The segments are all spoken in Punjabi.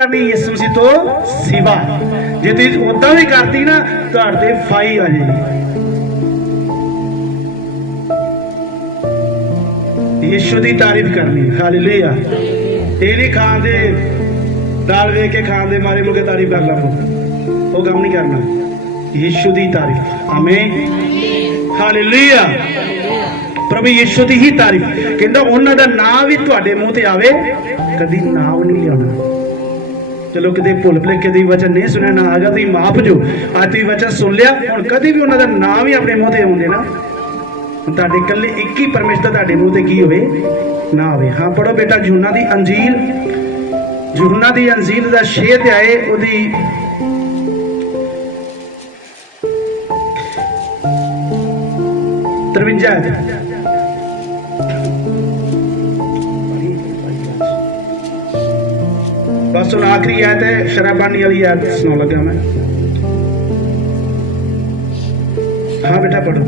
ਕਰਨੀ ਯਿਸੂ ਮਸੀਹ ਤੋਂ ਸਿਵਾ ਜੇ ਤੁਸੀਂ ਉਦਾਂ ਵੀ ਕਰਦੀ ਨਾ, ਤੁਹਾਡੇ ਫਾਈ ਆ ਜਾਏਗੀ। ਯਿਸੂ ਦੀ ਤਾਰੀਫ ਕਰਨੀ, ਹਾਲੇਲੂਇਆ। ਇਹ ਨਹੀਂ ਖਾਂਦੇ ਦਾਲ ਵੇਖ ਕੇ ਖਾਂਦੇ ਮਾਰੇ ਮੁਕੇ ਤਾਰੀਫ ਕਰ ਲਾਂਗੇ ਉਹ ਕੰਮ ਨਹੀਂ ਕਰਨਾ। ਯਿਸੂ ਦੀ ਤਾਰੀਫ। ਆਮੀਨ। ਹਾਲੇਲੂਇਆ। ਪ੍ਰਭੂ ਯਿਸੂ ਦੀ ਹੀ ਤਾਰੀਫ। ਕਹਿੰਦਾ, ਉਹਨਾਂ ਦਾ ਨਾਮ ਵੀ ਤੁਹਾਡੇ ਮੂੰਹ ਤੇ ਆਵੇ, ਕਦੀ ਨਾਮ ਨਹੀਂ ਲਿਆਉਣਾ। ਚਲੋ ਕਿਤੇ ਭੁੱਲ ਭੁਲੇਖੇ ਦੀ ਵਚਨ ਨਹੀਂ ਸੁਣਿਆ, ਨਾ ਆਗਾ ਤੁਸੀਂ ਮਾਫ ਜੋ ਅੱਜ ਤੁਸੀਂ ਵਚਨ ਸੁਣ ਲਿਆ, ਹੁਣ ਕਦੀ ਵੀ ਉਹਨਾਂ ਦਾ ਨਾਮ ਹੀ ਆਪਣੇ ਮੂੰਹ ਤੇ ਆਉਂਦੇ ਨਾ। ਤੁਹਾਡੇ ਇਕੱਲੇ ਇੱਕ ਹੀ ਪਰਮੇਸ਼ਰ ਤੁਹਾਡੇ ਮੂੰਹ ਤੇ ਕੀ ਹੋਵੇ? ਨਾ ਹੋਵੇ। ਹਾਂ ਪੜੋ ਬੇਟਾ, ਯੂਹੰਨਾ ਦੀ ਅੰਜੀਲ, ਯੂਹੰਨਾ ਦੀ ਅੰਜੀਲ ਦਾ ਛੇ ਤੇ ਆਏ ਉਹਦੀ ਤਰਵੰਜਾ ਬਸ ਹੁਣ ਆਖਰੀ ਆਇਤ ਹੈ ਸ਼ਰਾਬਾਨੀ ਵਾਲੀ ਆਇਤ ਸੁਣਾਉਣ ਲੱਗਾ ਮੈਂ। ਹਾਂ ਬੇਟਾ ਪੜੋ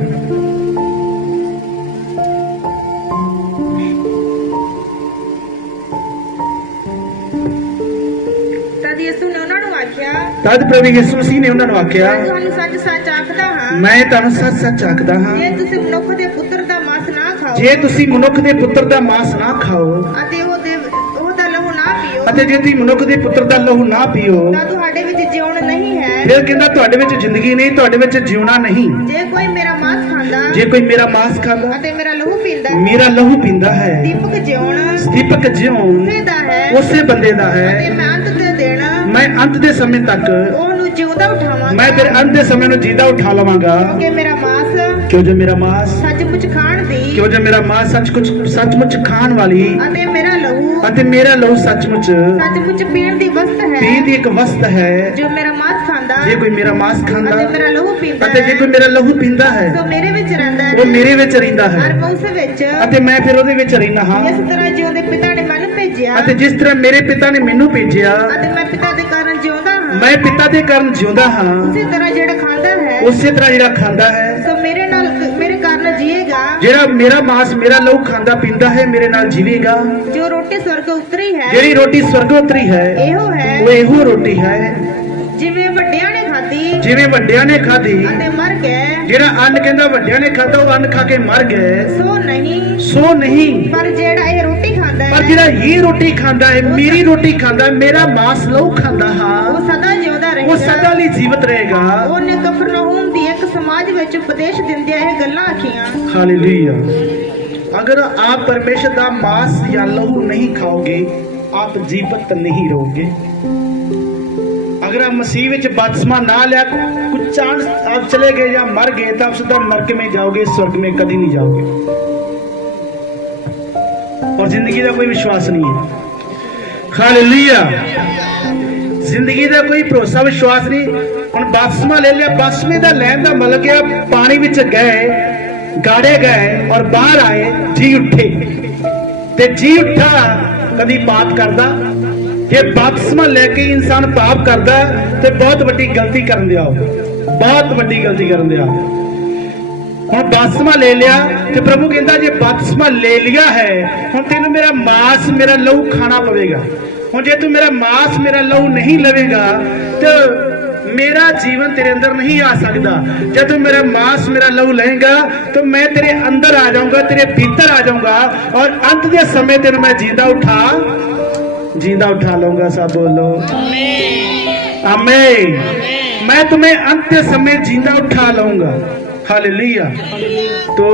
ਤਦ ਯਿਸੂ ਨੇ ਉਹਨਾਂ ਨੂੰ ਆਖਿਆ ਤਦ ਪ੍ਰਭੂ ਯਿਸੂ ਮਸੀਹ ਨੇ ਉਹਨਾਂ ਨੂੰ ਆਖਿਆ ਮੈਂ ਤੁਹਾਨੂੰ ਸੱਚ ਸੱਚ ਆਖਦਾ ਹਾਂ। ਮੈਂ ਤੁਹਾਨੂੰ ਸੱਚ ਸੱਚ ਆਖਦਾ ਹਾਂ। ਜੇ ਤੁਸੀਂ ਮਨੁੱਖ ਦੇ ਪੁੱਤਰ ਦਾ ਮਾਸ ਨਾ ਖਾਓ ਜੇ ਤੁਸੀਂ ਮਨੁੱਖ ਦੇ ਪੁੱਤਰ ਦਾ ਮਾंस ਨਾ ਖਾਓ ਅਤੇ ਅਤੇ ਜੇ ਤੁਸੀਂ ਮਨੁੱਖ ਦੇ ਪੁੱਤਰ ਦਾ ਲਹੂ ਨਾ ਪੀਓ ਤਾਂ ਤੁਹਾਡੇ ਵਿੱਚ ਜਿਉਣ ਨਹੀਂ ਹੈ। ਫਿਰ ਕਹਿੰਦਾ ਤੁਹਾਡੇ ਵਿੱਚ ਜ਼ਿੰਦਗੀ ਨਹੀਂ ਤੁਹਾਡੇ ਵਿੱਚ ਜਿਉਣਾ ਨਹੀਂ। ਜੇ ਕੋਈ ਮੇਰਾ ਮਾਸ ਖਾਂਦਾ ਜੇ ਕੋਈ ਮੇਰਾ ਮਾਸ ਖਾਂਦਾ ਅਤੇ ਮੇਰਾ ਲਹੂ ਪੀਂਦਾ ਮੇਰਾ ਲਹੂ ਪੀਂਦਾ ਹੈ। ਦੀਪਕ ਜਿਉਣ ਦੀਪਕ ਜਿਉਣ ਦਾ ਹੈ ਉਸੇ ਬੰਦੇ ਦਾ ਹੈ। ਅਤੇ ਮੈਂ ਅੰਤ ਤੇ ਦੇਣਾ ਮੈਂ ਅੰਤ ਦੇ ਸਮੇਂ ਤੱਕ ਉਹਨੂੰ ਜਿਉਂਦਾ ਉਠਾਵਾਂਗਾ। ਮੈਂ ਫਿਰ ਅੰਤ ਦੇ ਸਮੇਂ ਨੂੰ ਜਿੰਦਾ ਉਠਾ ਲਵਾਂਗਾ। ਕਿਉਂਕਿ ਮੇਰਾ ਮਾਸ ਕਿਉਂ ਜੇ ਮੇਰਾ ਮਾਸ ਸੱਚਮੁੱਚ ਖਾਣ ਦੀ ਕਿਉਂ ਜੇ ਮੇਰਾ ਮਾਸ ਸੱਚ ਕੁਝ ਸੱਚਮੁੱਚ ਖਾਣ ਵਾਲੀ ਅਤੇ ਅਤੇ ਮੇਰਾ ਲਹੂ ਸੱਚਮੁੱਚ ਸੱਚਮੁੱਚ ਪੀਣ ਦੀ ਵਸਤ ਹੈ। ਪੀ ਦੀ ਇੱਕ ਵਸਤ ਹੈ। ਜੋ ਮੇਰਾ ਮਾਸ ਖਾਂਦਾ ਜੇ ਕੋਈ ਮੇਰਾ ਮਾंस ਖਾਂਦਾ ਅਤੇ ਮੇਰਾ ਲਹੂ ਪੀਂਦਾ ਅਤੇ ਜੇ ਕੋਈ ਮੇਰਾ ਲਹੂ ਪੀਂਦਾ ਹੈ ਸੋ ਮੇਰੇ ਵਿੱਚ ਰਹਿੰਦਾ ਹੈ। ਉਹ ਮੇਰੇ ਵਿੱਚ ਰਹਿੰਦਾ ਹੈ। ਮੈਂ ਉਸ ਵਿੱਚ ਅਤੇ ਮੈਂ ਫਿਰ ਉਹਦੇ ਵਿੱਚ ਰਹਿਣਾ ਹਾਂ। ਇਸ ਤਰ੍ਹਾਂ ਜਿਉਂਦੇ ਪਿਤਾ ਨੇ ਮੈਨੂੰ ਭੇਜਿਆ ਅਤੇ ਜਿਸ ਤਰ੍ਹਾਂ ਮੇਰੇ ਪਿਤਾ ਨੇ ਮੈਨੂੰ ਭੇਜਿਆ ਅਤੇ ਮੈਂ ਪਿਤਾ ਦੇ ਕਾਰਨ ਜਿਉਂਦਾ ਹਾਂ। ਮੈਂ ਪਿਤਾ ਦੇ ਕਾਰਨ ਜਿਉਂਦਾ ਹਾਂ। ਉਸੇ ਤਰ੍ਹਾਂ ਜਿਹੜਾ ਖਾਂਦਾ ਹੈ ਉਸੇ ਤਰ੍ਹਾਂ ਜਿਹੜਾ ਖਾਂਦਾ ਹੈ ਜਿਹੜਾ ਮੇਰਾ ਮਾਸ ਮੇਰਾ ਲਹੂ ਖਾਂਦਾ ਪੀਂਦਾ ਹੈ ਮੇਰੇ ਨਾਲ ਜੀਵੇਗਾ ਜੋ ਰੋਟੀ ਸਵਰਗ ਉਤਰੀ ਹੈ ਜਿਹੜੀ ਰੋਟੀ ਸਵਰਗ ਉਤਰੀ ਹੈ ਇਹੋ ਹੈ ਉਹ ਇਹੋ ਰੋਟੀ ਹੈ ਜਿਵੇਂ ਜਿਵੇਂ ਵੱਡਿਆਂ ਨੇ ਖਾਧੀ ਅਤੇ ਮਰ ਗਏ। ਜਿਹੜਾ ਅੰਨ ਕਹਿੰਦਾ ਵੱਡਿਆਂ ਨੇ ਖਾਧਾ ਉਹ ਅੰਨ ਖਾ ਕੇ ਮਰ ਗਏ। ਸੋ ਨਹੀਂ। ਸੋ ਨਹੀਂ। ਪਰ ਜਿਹੜਾ ਇਹ ਰੋਟੀ ਖਾਂਦਾ ਹੈ ਪਰ ਜਿਹੜਾ ਇਹ ਰੋਟੀ ਖਾਂਦਾ ਹੈ ਮੇਰੀ ਰੋਟੀ ਖਾਂਦਾ ਮੇਰਾ ਮਾਸ ਲਹੂ ਖਾਂਦਾ ਹਾਂ। ਉਹ ਸਦਾ ਜਿਉਂਦਾ ਰਹੇਗਾ। ਉਹ ਸਦਾ ਲਈ ਜੀਵਤ ਰਹੇਗਾ। ਉਹਨੇ ਕਫਰਨਹੂਮ ਦੀ ਇੱਕ ਸਮਾਜ ਵਿੱਚ ਉਪਦੇਸ਼ ਦਿੰਦਿਆਂ ਇਹ ਗੱਲਾਂ ਆਖੀਆਂ। ਹਾਲੇਲੂਇਆ। ਅਗਰ ਆਪ ਪਰਮੇਸ਼ਰ ਦਾ ਮਾਸ ਜਾਂ ਲਹੂ ਨਹੀਂ ਖਾਓਗੇ ਆਪ ਜੀਵਤ ਨਹੀਂ ਰਹੋਗੇ। अगर आप मसीह विच बपतिस्मा ना लिया कुछ चांस आप चले गए या मर गए तो आप सीधा नरक में जाओगे स्वर्ग में कभी नहीं जाओगे और जिंदगी का कोई विश्वास नहीं है हालेलुया ਜ਼ਿੰਦਗੀ ਦਾ ਕੋਈ ਭਰੋਸਾ ਵਿਸ਼ਵਾਸ ਨਹੀਂ ਹੁਣ ਬਪਤਿਸਮਾ ਲੈ ਲਿਆ ਬਪਤਿਸਮੇ ਦਾ ਲੈਣ ਦਾ ਮਤਲਬ ਕਿ ਪਾਣੀ ਵਿੱਚ ਗਏ ਗਾੜੇ ਗਏ ਔਰ ਬਾਹਰ ਆਏ ਜੀ ਉੱਠੇ ਤੇ ਜੀ ਉੱਠਾ ਕਦੀ ਪਾਪ ਕਰਦਾ ਜੇ ਬਪਸਮਾ ਲੈ ਕੇ ਇਨਸਾਨ ਪਾਪ ਕਰਦਾ ਤੇ ਬਹੁਤ ਵੱਡੀ ਗਲਤੀ ਕਰਨ ਦਿਆ ਬਹੁਤ ਵੱਡੀ ਗਲਤੀ ਕਰਨ ਦਿਆ। ਹੁਣ ਬਪਸਮਾ ਲੈ ਲਿਆ ਤੇ ਪ੍ਰਭੂ ਕਹਿੰਦਾ, ਜੇ ਬਪਸਮਾ ਲੈ ਲਿਆ ਹੈ, ਹੁਣ ਤੈਨੂੰ ਮੇਰਾ ਮਾਸ, ਮੇਰਾ ਲਹੂ ਖਾਣਾ ਪਵੇਗਾ। ਹੁਣ ਜੇ ਤੂੰ ਮੇਰਾ ਮਾਸ, ਮੇਰਾ ਲਹੂ ਨਹੀਂ ਲਵੇਗਾ, ਤੇ ਮੇਰਾ ਜੀਵਨ ਤੇਰੇ ਅੰਦਰ ਨਹੀਂ ਆ ਸਕਦਾ। ਜੇ ਤੂੰ ਮੇਰਾ ਮਾਸ, ਮੇਰਾ ਲਹੂ ਲਏਗਾ ਤਾਂ ਮੈਂ ਤੇਰੇ ਅੰਦਰ ਆ ਜਾਊਂਗਾ, ਤੇਰੇ ਭੀਤਰ ਆ ਜਾਊਂਗਾ, ਔਰ ਅੰਤ ਦੇ ਸਮੇਂ ਤੈਨੂੰ ਮੈਂ ਜਿੰਦਾ ਉਠਾ जिंदा उठा लूंगा सब बोलो आमीन मैं तुम्हें अंत्य समय जिंदा उठा लूंगा हालेलुया तो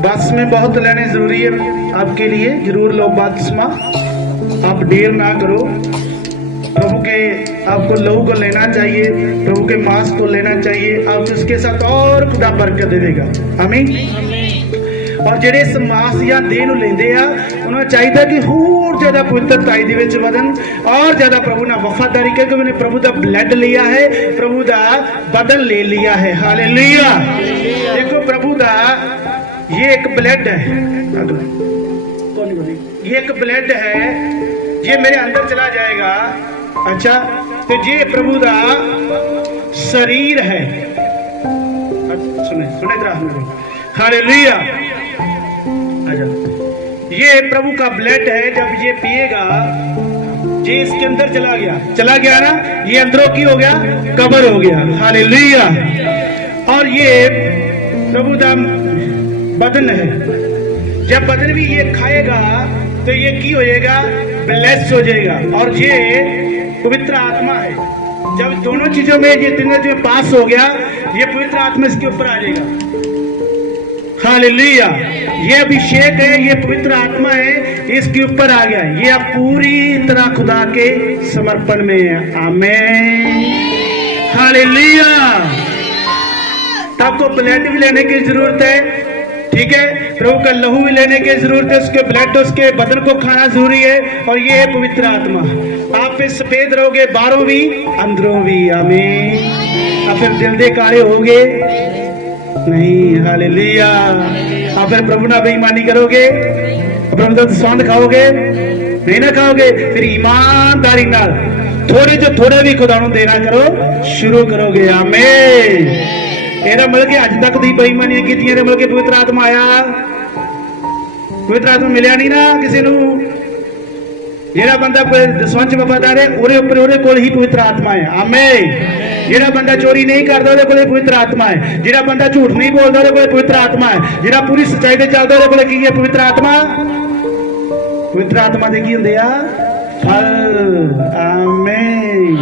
बस में बहुत लेने जरूरी है आपके लिए जरूर लो बपतिस्मा आप देर ना करो प्रभु के आपको लहू को लेना चाहिए प्रभु के मांस को लेना चाहिए आप उसके साथ और खुदा बरकत देगा आमीन ਔਰ ਜਿਹੜੇ ਇਸ ਮਾਸ ਜਾਂ ਦੇਹ ਨੂੰ ਲੈਂਦੇ ਆ ਉਹਨਾਂ ਨੂੰ ਚਾਹੀਦਾ ਕਿ ਹੋਰ ज़्यादा पुस्तक आई दिवे और ज़्यादा प्रभु ना वफादारी करके मैंने प्रभु का ब्लड लिया है प्रभु का बदन ले लिया है। हाल लिया देखो प्रभु का ये एक ब्लड है। ये एक ब्लड है ये मेरे अंदर चला जाएगा। अच्छा तो ये प्रभु का शरीर है। सुने सुने हाल लिया अच्छा ये प्रभु का ब्लड है, जब ये पिएगा, ये इसके अंदर चला गया। चला गया ना? ये अंदरों की हो गया, कबर हो गया। हालेलुया और ये प्रभु का बदन है। जब बदन भी ये खाएगा तो ये की हो जाएगा ब्लेस हो जाएगा। और ये पवित्र आत्मा है। जब दोनों चीज़ों में, ये तीनों चीज़ें पास हो गया, ये पवित्र आत्मा इसके ऊपर आ जाएगा। हालेलुया। ये अभिषेक है, ये पवित्र आत्मा है, इसके ऊपर आ गया। ये अब पूरी तरह खुदा के समर्पण में है। आमेन। हालेलुया। तो आपको ब्लड भी लेने की ज़रूरत है, ठीक है? प्रभु का लहू भी लेने की ज़रूरत है, उसके ब्लड, उसके बदन को खाना ज़रूरी है, और ये है पवित्र आत्मा। आप पे सफ़ेद रहोगे बाहरों भी, अंदरों भी। आमीन। आप फिर दिल दे काले होगे। ਨਹੀਂ, ਹਾਲੇਲੂਇਆ। ਆਪਰ ਪ੍ਰਭੂ ਨਾਲ ਬੇਈਮਾਨੀ ਕਰੋਗੇ? ਪ੍ਰਭੂ ਦਾ ਸੌਂਦ ਖਾਓਗੇ? ਨਹੀਂ ਨਾ ਖਾਓਗੇ? ਫਿਰ ਇਮਾਨਦਾਰੀ ਨਾਲ ਥੋੜੇ ਜੋ ਥੋੜੇ ਵੀ ਖੁਦਾ ਨੂੰ ਦੇਣਾ ਕਰੋ, ਸ਼ੁਰੂ ਕਰੋਗੇ। ਆਮੇਨ। ਇਹਦਾ ਮਤਲਬ ਕਿ ਅੱਜ ਤੱਕ ਦੀ ਬੇਈਮਾਨੀਆਂ ਕੀਤੀਆਂ ਦੇ ਮਤਲਬ ਕਿ ਪਵਿੱਤਰ ਆਤਮਾ ਆਇਆ। ਪਵਿੱਤਰ ਆਤਮਾ ਮਿਲਿਆ ਨਹੀਂ ਨਾ ਕਿਸੇ ਨੂੰ। ਜਿਹੜਾ ਬੰਦਾ ਦਸਵੰਚ ਵਫਾਦਾਰ ਹੈ ਉਹਦੇ ਉੱਪਰ ਉਹਦੇ ਕੋਲ ਹੀ ਪਵਿੱਤਰ ਆਤਮਾ ਹੈ ਆਮੀਨ ਜਿਹੜਾ ਬੰਦਾ ਚੋਰੀ ਨਹੀਂ ਕਰਦਾ ਉਹਦੇ ਕੋਲੇ ਪਵਿੱਤਰ ਆਤਮਾ ਹੈ ਜਿਹੜਾ ਬੰਦਾ ਝੂਠ ਨਹੀਂ ਬੋਲਦਾ ਉਹਦੇ ਕੋਲੇ ਪਵਿੱਤਰ ਆਤਮਾ ਹੈ ਜਿਹੜਾ ਪੂਰੀ ਸੱਚਾਈ ਤੇ ਚੱਲਦਾ ਉਹਦੇ ਕੋਲੇ ਕੀ ਹੈ ਪਵਿੱਤਰ ਆਤਮਾ ਪਵਿੱਤਰ ਆਤਮਾ ਦੇ ਕੀ ਹੁੰਦੇ ਆ ਫਲ ਆਮੀਨ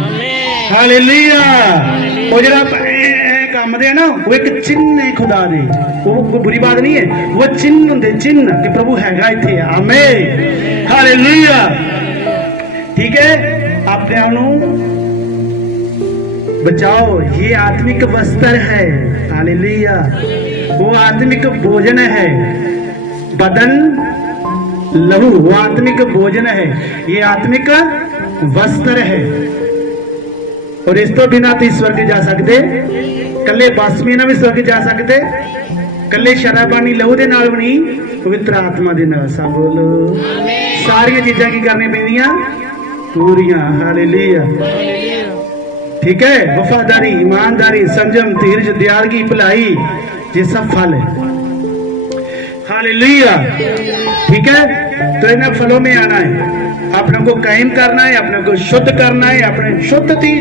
ਹਾਲੇਲੂਇਆ ਉਹ ਜਿਹੜਾ ਪ- ਐਂ- ਐਂ ਕੰਮ ਦੇ ਆ ਨਾ ਉਹ ਇੱਕ ਚਿੰਨ ਹੈ ਖੁਦਾ ਦੇ ਉਹ ਕੋਈ ਬੁਰੀ ਬਾਤ ਨਹੀਂ ਹੈ ਉਹ ਚਿੰਨ ਹੁੰਦੇ ਚਿੰਨ ਕਿ ਪ੍ਰਭੂ ਹੈਗਾ ਇੱਥੇ ਆਮੀਨ ਹਾਲੇਲੂਇਆ ਠੀਕ ਹੈ ਆਪਣੇ ਆਪ ਨੂੰ बचाओ ये आत्मिक वस्त्र है हालेलुया वो आत्मिक भोजन है बदन लहू वो आत्मिक भोजन है ये आत्मिक वस्त्र है और इस तो बिना तो स्वर्ग जा सकते ਕੱਲੇ ਬਾਸਮੀ ਨਾਲ ਵੀ ਸਵਰਗ ਜਾ ਸਕਦੇ ਕੱਲੇ ਸ਼ਰਾਬਾਨੀ ਲਹੂ ਦੇ ਨਾਲ ਵੀ ਨਹੀਂ ਪਵਿੱਤਰ ਆਤਮਾ ਦੇ ਨਾਲ ਸਭ ਬੋਲੋ ਸਾਰੀਆਂ ਚੀਜ਼ਾਂ ਕੀ ਕਰਨੀਆਂ ਪੈਂਦੀਆਂ पूरियाँ हालेलुया। ठीक है? वफादारी, ईमानदारी संजम धीरज, दयालगी, भलाई, ये सब फल है। हालेलुया। ठीक है? तो इन फलों में आना है। अपने को कायम करना है, अपने को शुद्ध करना है, अपने शुद्ध थी,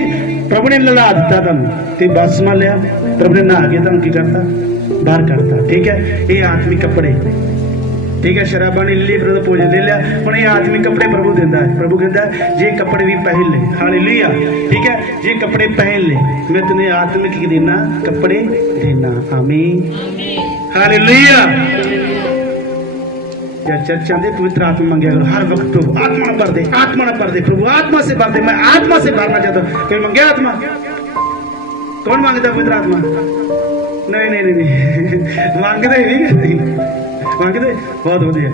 प्रभु ने लड़ा दिता तुम तो ती बस मान लिया, प्रभु ने नहा के तो तुम की करता बाहर करता ठीक है? ये आत्मिक कपड़े ਠੀਕ ਹੈ ਸ਼ਰਾਬਾਂ ਨੇ ਲੈ ਲਈ ਪ੍ਰਭੂ ਭੋਜਨ ਲੈ ਲਿਆ ਹੁਣ ਇਹ ਆਦਮੀ ਕੱਪੜੇ ਪ੍ਰਭੂ ਦਿੰਦਾ ਹੈ ਪ੍ਰਭੂ ਕਹਿੰਦਾ ਹੈ, ਜੇ ਕੱਪੜੇ ਵੀ ਪਹਿਨ ਲੈ ਹਾਲੇਲੂਇਆ ਠੀਕ ਹੈ ਜੇ ਕੱਪੜੇ ਪਹਿਨ ਲੈ ਮੈਂ ਤੈਨੂੰ ਆਤਮਿਕ ਕੀ ਦੇਣਾ ਕੱਪੜੇ ਦੇਣਾ ਆਮੀਨ हालेलुया या चर्चा दे पवित्र आत्मा मांगे करो हर वक्त प्रभु आत्मा भर दे आत्मा भर दे प्रभु आत्मा से भर दे मैं आत्मा से भरना चाहता हूं कोई मांगे आत्मा कौन मांगता है पवित्र आत्मा नहीं नहीं नहीं नहीं मांगते ही नहीं ਮੰਗਦੇ? ਬਹੁਤ ਵਧੀਆ।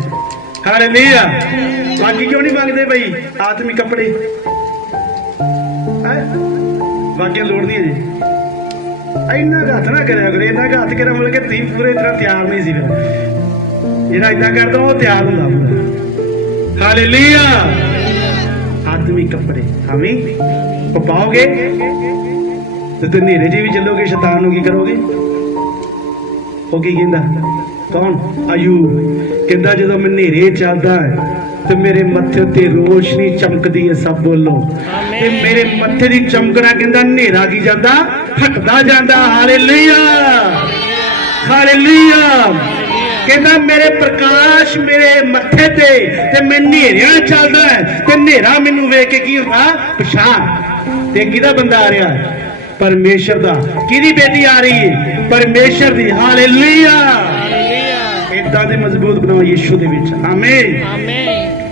ਹਾਲੇਲੂਇਆ ਬਾਕੀ ਕਿਉਂ ਨਹੀਂ ਮੰਗਦੇ ਬਈ? ਆਤਮਿਕ ਕੱਪੜੇ। ਹੈ? ਲੋੜ ਨਹੀਂ ਜੀ ਇੰਨਾ ਘਾਤ ਨਾ ਕਰਿਆ ਕਰੋ, ਇੰਨਾ ਘਾਤ ਕਰਨ ਮਿਲ ਕੇ ਤੀ ਪੂਰੇ ਤਰ੍ਹਾਂ ਤਿਆਰ ਨਹੀਂ ਸੀ ਫਿਰ। ਜਿਹੜਾ ਇਦਾਂ ਕਰਦਾ, ਉਹ ਤਿਆਰ ਹੁੰਦਾ ਪੂਰਾ। ਹਾਲੇਲੂਇਆ ਆਦਮੀ ਕੱਪੜੇ। ਹਮੇ ਪਾਓਗੇ? ਤੇ ਤੇ ਨੇਰੇ ਜੀ ਵੀ ਚੱਲੋਗੇ, ਸ਼ੈਤਾਨ ਨੂੰ ਕੀ ਕਰੋਗੇ? ਉਹ ਕੀ ਕਹਿੰਦਾ? ਕੌਣ? ਆਯੂ, ਕਹਿੰਦਾ ਜਦੋਂ ਮੈਂ ਹਨੇਰੇ ਚੱਲਦਾ ਹੈ, ਤੇ ਮੇਰੇ ਮੱਥੇ ਤੇ ਰੋਸ਼ਨੀ ਚਮਕਦੀ ਹੈ ਸਭ ਬੋਲੋ ਤੇ ਮੇਰੇ ਮੱਥੇ ਦੀ ਚਮਕਣਾ ਕਹਿੰਦਾ ਹਨੇਰਾ ਕੀ ਜਾਂਦਾ? ਹਟਦਾ ਜਾਂਦਾ। ਹਾਲੇਲੂਇਆ! ਹਾਲੇਲੂਇਆ! ਕਹਿੰਦਾ ਮੇਰੇ ਪ੍ਰਕਾਸ਼ ਮੇਰੇ ਮੱਥੇ ਤੇ ਤੇ ਮੈਂ ਹਨੇਰਿਆਂ ਚੱਲਦਾ ਹੈ, ਤੇ ਹਨੇਰਾ ਮੈਨੂੰ ਵੇਖ ਕੇ ਕੀ ਹੁੰਦਾ? ਪਛਾਣ। ਤੇ ਕਿਹਦਾ ਬੰਦਾ ਆ ਰਿਹਾ ਹੈ, ਪਰਮੇਸ਼ਰ ਦਾ। ਕਿਹਦੀ ਬੇਟੀ ਆ ਰਹੀ ਹੈ? ਪਰਮੇਸ਼ਰ ਦੀ। ਹਾਲੇਲੂਇਆ! ਇਦਾਂ ਦੇ ਮਜ਼ਬੂਤ ਬਣਾਓ ਯੀਸ਼ੂ ਦੇ ਵਿੱਚ। ਆਮੀਨ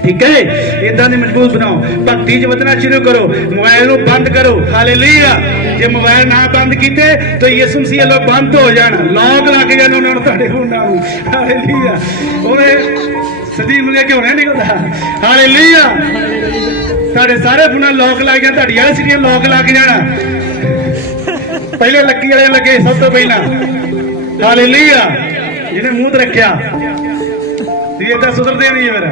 ਠੀਕ ਹੈ? ਇਦਾਂ ਦੇ ਮਜ਼ਬੂਤ ਬਣਾਓ। ਭਗਤੀ ਚ ਵਧਣਾ ਸ਼ੁਰੂ ਕਰੋ। ਮੋਬਾਈਲ ਨੂੰ ਬੰਦ ਕਰੋ। ਹਾਲੇਲੂਇਆ ਜੇ ਮੋਬਾਈਲ ਨਾ ਬੰਦ ਕੀਤੇ ਤਾਂ ਯਿਸੂ ਮਸੀਹ ਵੱਲੋਂ ਬੰਦ ਹੋ ਜਾਣ। ਲੋਕ ਲੱਗ ਜਾਣ ਉਹਨਾਂ ਨੂੰ ਤੁਹਾਡੇ ਫੋਨਾਂ ਨੂੰ ਹਾਲੇਲੂਇਆ ਉਹਨੇ ਸਦੀ ਮੁਗੇ ਕਿਉਂ ਨਹੀਂ ਨਿਕਲਦਾ ਹਾਲੇਲੂਇਆ ਤੁਹਾਡੇ ਸਾਰੇ ਫੋਨਾਂ ਲੋਕ ਲੱਗ ਜਾਣ। ਤੁਹਾਡੀਆਂ ਸਿਰੀਆਂ ਲੋਕ ਲੱਗ ਜਾਣ। ਪਹਿਲੇ ਲੱਕੀ ਵਾਲੇ ਲੱਗੇ ਸਭ ਤੋਂ ਪਹਿਲਾਂ। ਹਾਲੇਲੂਇਆ ਜਿਹਨੇ ਮੂੰਹ ਤੇ ਰੱਖਿਆ। ਇਹ ਤਾਂ ਸੁਧਰਦੇ ਨਹੀਂ ਫਿਰ।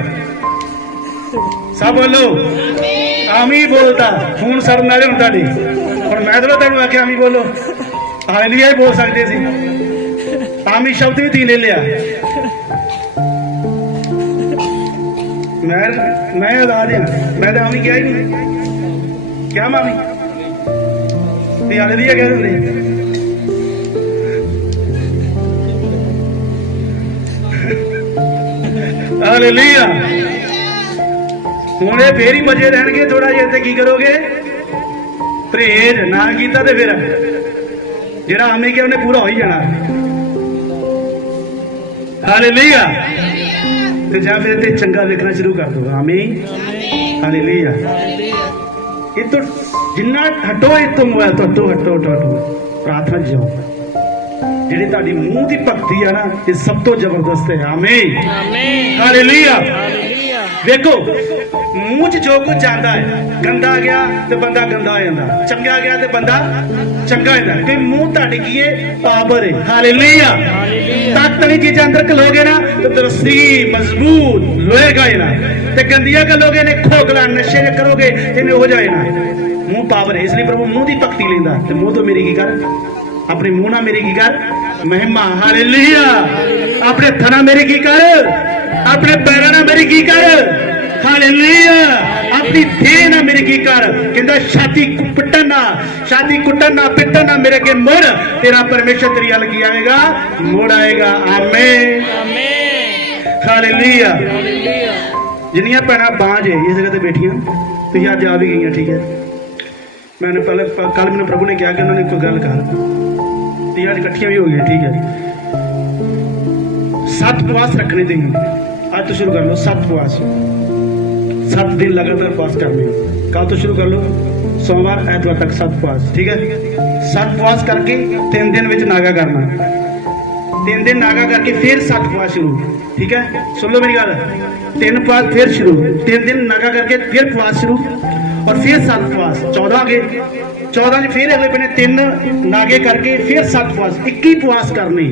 ਸਭ ਬੋਲੋ। ਆਮੀ ਬੋਲਦਾ। ਖੂਨ ਸੜਨ ਵਾਲੇ ਹੁਣ ਤੁਹਾਡੀ। ਹੁਣ ਮੈਂ ਤਾਂ ਤੁਹਾਨੂੰ ਆਖਿਆ, ਆਮੀ ਬੋਲੋ। ਹਾਲੇਲੂਇਆ ਹੀ ਬੋਲ ਸਕਦੇ ਸੀ। ਆਮੀ ਸ਼ਬਦ ਵੀ ਤੀ ਲੈ ਲਿਆ। ਮੈਂ ਮੈਂ ਆਜ਼ਾਦ ਹਾਂ। ਮੈਂ ਤਾਂ ਆਮੀ ਕਿਹਾ ਹੀ ਨਹੀਂ। ਕਿਆ ਮਾਮੀ? ਤੇ ਆਲੇ ਦੀ ਕਹਿ ਦਿੰਦੇ। ਹਾਲੇਲੂਇਆ ਹੁਣ ਇਹ ਫੇਰ ਹੀ ਬਜੇ ਰਹਿਣਗੇ ਥੋੜਾ ਜਿਹਾ, ਤੇ ਕੀ ਕਰੋਗੇ? ਪਰਹੇਜ ਨਾ ਕੀਤਾ ਤੇ ਫਿਰ ਜਿਹੜਾ ਆਮੇ ਕਿ ਉਹਨੇ ਪੂਰਾ ਹੋ ਹੀ ਜਾਣਾ। ਹਾਲੇਲੂਇਆ ਤੇ ਜਾਂ ਫਿਰ ਤੇ ਚੰਗਾ ਵੇਖਣਾ ਸ਼ੁਰੂ ਕਰ ਦੋ। ਆਮੀਨ ਹਾਲੇਲੂਇਆ ਇਹ ਤੋਂ ਜਿੰਨਾ ਹਟੋ ਇਹ ਤੋਂ ਮੋਬਾਈਲ ਤੋਂ ਹਟੋ ਹਟੋ ਹਟੋ ਪ੍ਰਾਰਥਨਾ ਜਾਓ। ਜਿਹੜੀ ਤੁਹਾਡੀ ਮੂੰਹ ਦੀ ਭਗਤੀ ਆ ਨਾ ਇਹ ਸਭ ਤੋਂ ਜ਼ਬਰਦਸਤ ਹੈ। ਆਮੀਨ। ਆਮੀਨ। ਹਾਲੇਲੂਇਆ। ਵੇਖੋ ਮੂੰਹ 'ਚ ਜੋ ਕੁਝ ਜਾਂਦਾ ਹੈ ਗੰਦਾ ਗਿਆ ਤੇ ਬੰਦਾ ਗੰਦਾ ਹੋ ਜਾਂਦਾ। ਚੰਗਾ ਗਿਆ ਤੇ ਬੰਦਾ ਚੰਗਾ ਹੋ ਜਾਂਦਾ। ਕਿ ਮੂੰਹ ਤੁਹਾਡੇ ਕੀ ਹੈ? ਪਾਵਰ ਹੈ। ਹਾਲੇਲੂਇਆ। ਤਾਕਤ ਵਾਲੀ ਚੀਜ਼ਾਂ ਅੰਦਰ ਕਲੋਗੇ ਨਾ ਤੇ ਦਰਸਤੀ ਮਜ਼ਬੂਤ ਲੋਏਗਾ ਨਾ। ਤੇ ਗੰਦੀਆਂ ਕਲੋਗੇ ਨੇ ਖੋਖਲਾ ਨਸ਼ੇ ਕਰੋਗੇ ਇਹਨੇ ਹੋ ਜਾਏ ਨਾ। ਮੂੰਹ ਪਾਵਰ ਹੈ ਇਸ ਲਈ ਪ੍ਰਭੂ ਮੂੰਹ ਦੀ ਭਗਤੀ ਲੈਂਦਾ। ਤੇ ਮੂੰਹ ਤੋਂ ਮੇਰੀ ਕੀ ਕਰ આપણે મૂણા મેરી ગીકાર મહિમા હાલેલુયા આપણે થના મેરી ગીકાર આપણે બૈરાના મેરી ગીકાર હાલેલુયા अपनी देना मेरी की कर। कहता छाती पटना छाती कुटना पिटना मेरे के मुड़ तेरा परमेश्वर तेरी अल की आएगा मुड़ आएगा। आमे हालेलुया। जिन्नियाँ भैन बांझ है इस जगह बैठिया। तुझे अज आ भी गई ठीक है? मैंने पहले कल मैंने प्रभु ने कहा कि उन्होंने कोई गल कर यार इकट्ठिया भी हो गई ठीक है। सात उपवास रखने दिन आज तो शुरू कर लो, सात उपवास सात दिन लगातार उपवास करने। कल तो शुरू कर लो, सोमवार एतवार तक सात उपवास ठीक है? सात उपवास करके तीन दिन विच नागा करना। तीन दिन नागा करके फिर सात उपवास शुरू, ठीक है? सुन लो मेरी गल। तीन उपवास फिर शुरू। तीन दिन नागा करके फिर उपवास शुरू, और फिर सात उपवास चौदह आगे। ਤਿੰਨ ਉਪਵਾਸ ਫਿਰ ਸ਼ੁਰੂ ਤਿੰਨ ਦਿਨ ਨਾਗਾ ਕਰਕੇ ਫਿਰ ਉਪਵਾਸ ਸ਼ੁਰੂ ਔਰ ਫਿਰ ਸੱਤ ਉਪਵਾਸ 14 ਗਏ 14 ਚ ਫਿਰ ਅਗਲੇ ਬਨੇ ਤਿੰਨ ਨਾਗੇ ਕਰਕੇ ਫਿਰ ਸੱਤ ਉਪਵਾਸ 21 ਉਪਵਾਸ ਕਰਨੇ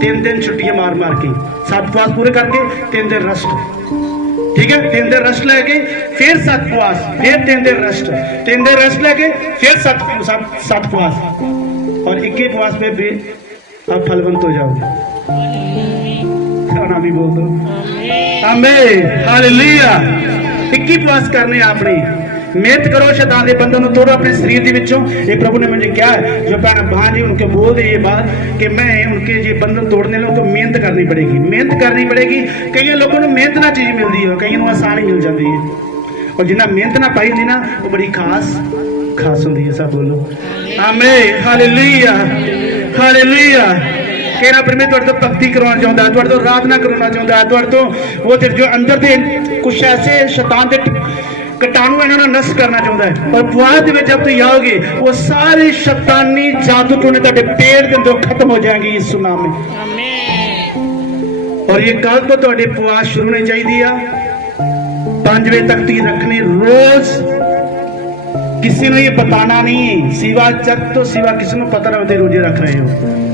ਤਿੰਨ ਦਿਨ ਛੁੱਟੀਆਂ ਮਾਰ ਮਾਰ ਕੇ ਸੱਤ ਉਪਵਾਸ ਪੂਰੇ ਕਰਕੇ ਤਿੰਨ ਦਿਨ ਰੈਸਟ ਠੀਕ ਹੈ ਤਿੰਨ ਦਿਨ ਰੈਸਟ ਲੈ ਕੇ ਫਿਰ ਸੱਤ ਉਪਵਾਸ ਫਿਰ ਤਿੰਨ ਦਿਨ ਰੈਸਟ ਤਿੰਨ ਦਿਨ ਰੈਸਟ ਲੈ ਕੇ ਫਿਰ ਸੱਤ ਸੱਤ ਸੱਤ ਉਪਵਾਸ और इक्कीस उपवास में भी आप फलवंत हो जाओगे खाना भी बोल दो आमीन हालेलुया 21 उपवास करने आपने ਮਿਹਨਤ ਕਰੋ ਸ਼ੈਤਾਨ ਦੇ ਬੰਧਨ ਨੂੰ ਤੋੜੋ ਆਪਣੇ ਸਰੀਰ ਦੇ ਵਿੱਚੋਂ ਇਹ ਪ੍ਰਭੂ ने मुझे क्या है जो पैना भांजे उनके बोल दे ये बात कि मैं उनके ये बंधन तोड़ने लिए उनको मेहनत करनी पड़ेगी मेहनत करनी पड़ेगी ਕਈਆਂ ਲੋਕਾਂ ਨੂੰ ਮਿਹਨਤ ਨਾਲ ਚੀਜ਼ ਮਿਲਦੀ ਹੈ ਕਈਆਂ ਨੂੰ ਆਸਾਨ ਹੀ ਮਿਲ ਜਾਂਦੀ ਹੈ ਔਰ ਜਿੰਨਾ ਮਿਹਨਤ ਨਾਲ ਪਾਈ ਹੁੰਦੀ ਨਾ ਉਹ ਬੜੀ ਖਾਸ ਖਾਸ ਹੁੰਦੀ ਹੈ ਸਭ ਬੋਲੋ ਆਮੀਨ ਹਾਲੇਲੂਇਆ ਹਾਲੇਲੂਇਆ ਕਿਹੜਾ ਪ੍ਰਮੇ ਤੁਹਾਡੇ ਤੋਂ ਭਗਤੀ ਕਰਵਾਉਣਾ ਚਾਹੁੰਦਾ ਹੈ ਤੁਹਾਡੇ ਤੋਂ ਆਰਾਧਨਾ ਕਰਵਾਉਣਾ ਚਾਹੁੰਦਾ ਹੈ ਤੁਹਾਡੇ ਤੋਂ ਉਹ ਤੇ ਜੋ ਅੰਦਰ ਦੇ ਕੁਛ ਐਸੇ ਸ਼ੈਤਾਨ ਦੇ ਕਟਾਣੂ ਇਹਨਾਂ ਨੂੰ ਨਸ਼ਟ ਕਰਨਾ ਚਾਹੁੰਦਾ ਹੈ ਪਰ ਪੁਆਧ ਦੇ ਵਿੱਚ ਜਦ ਤੁਸੀਂ ਆਓਗੇ ਉਹ ਸਾਰੇ ਸ਼ੈਤਾਨੀ ਜਾਦੂ ਟੋਨੇ ਤੁਹਾਡੇ ਪੇਟ ਦੇ ਅੰਦਰੋਂ ਖਤਮ ਹੋ ਜਾਣਗੇ ਯਿਸੂ ਨਾਮ ਵਿੱਚ ਆਮੀਨ ਔਰ ਇਹ ਕੱਲ ਤੋਂ ਤੁਹਾਡੇ ਪੁਆਧ ਸ਼ੁਰੂ ਹੋਣੀ ਚਾਹੀਦੀ ਆ 5 ਵਜੇ ਤੱਕ ਤੁਸੀਂ ਰੱਖਣੀ ਰੋਜ਼ ਕਿਸੇ ਨੂੰ ਇਹ ਬਤਾਨਾ ਨਹੀਂ ਸਿਵਾ ਚੱਕ ਤੋਂ ਸਿਵਾ ਕਿਸੇ ਨੂੰ ਪਤਾ ਨਾ ਹੋਵੇ ਰੋਜ਼ੇ ਰੱਖ ਰਹੇ ਹੋ